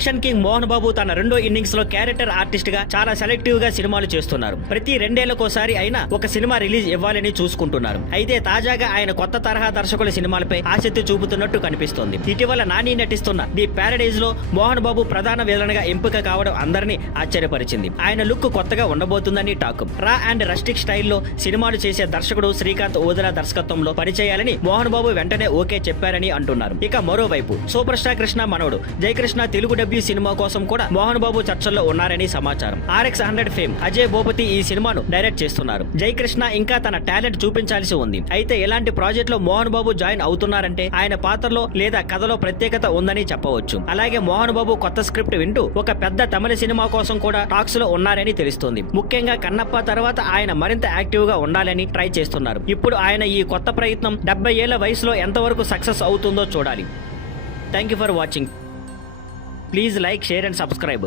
Action king Mohan Babu తన రెండో innings లో క్యారెక్టర్ ఆర్టిస్ట్ గా చాలా సెలెక్టివ్ గా సినిమాలు చేస్తున్నారు. ప్రతి 2 ఏళ్లకోసారి అయినా ఒక సినిమా రిలీజ్ ఇవ్వాలని చూసుకుంటున్నారు. అయితే తాజాగా ఆయన కొత్త తరహా దర్శకుల సినిమాలపై ఆసక్తి చూపుతున్నట్టు కనిపిస్తోంది. ఇటీవల నాని నటిస్తున్న ది ప్యారడైజ్ లో మోహన్ బాబు ప్రధాన విలన్ గా ఎంపిక కావడం అందరినీ ఆశ్చర్యపరిచింది. ఆయన లుక్ కొత్తగా ఉండబోతుందని టాక్. రా అండ్ రస్టిక్ స్టైల్లో సినిమాలు చేసే దర్శకుడు శ్రీకాంత్ ఓదెలా దర్శకత్వంలో పనిచేయాలని మోహన్ బాబు వెంటనే ఓకే చెప్పారని అంటున్నారు. ఇక మరోవైపు సూపర్ స్టార్ కృష్ణ మనవడు జయకృష్ణ తెలుగు డెబ్యూ సినిమా కోసం కూడా మోహన్ బాబు చర్చల్లో ఉన్నారని సమాచారం. RX100 ఫేమ్ అజయ్ భూపతి ఈ సినిమాను డైరెక్ట్ చేస్తున్నారు. జయకృష్ణ ఇంకా తన టాలెంట్ చూపించాల్సి ఉంది. అయితే ఎలాంటి ప్రాజెక్ట్ లో మోహన్ బాబు జాయిన్ అవుతున్నారంటే ఆయన పాత్రలో లేదా కథలో ప్రత్యేకత ఉందని చెప్పవచ్చు. అలాగే మోహన్ బాబు కొత్త స్క్రిప్ట్ వింటూ ఒక పెద్ద తమిళ సినిమా కోసం కూడా టాక్స్ లో ఉన్నారని తెలుస్తోంది. ముఖ్యంగా కన్నప్ప తర్వాత ఆయన మరింత యాక్టివ్ గా ఉండాలని ట్రై చేస్తున్నారు. ఇప్పుడు ఆయన ఈ కొత్త ప్రయత్నం 70 ఏళ్ల వయసులో ఎంతవరకు సక్సెస్ అవుతుందో చూడాలి. Thank you for watching. Please like, share and subscribe.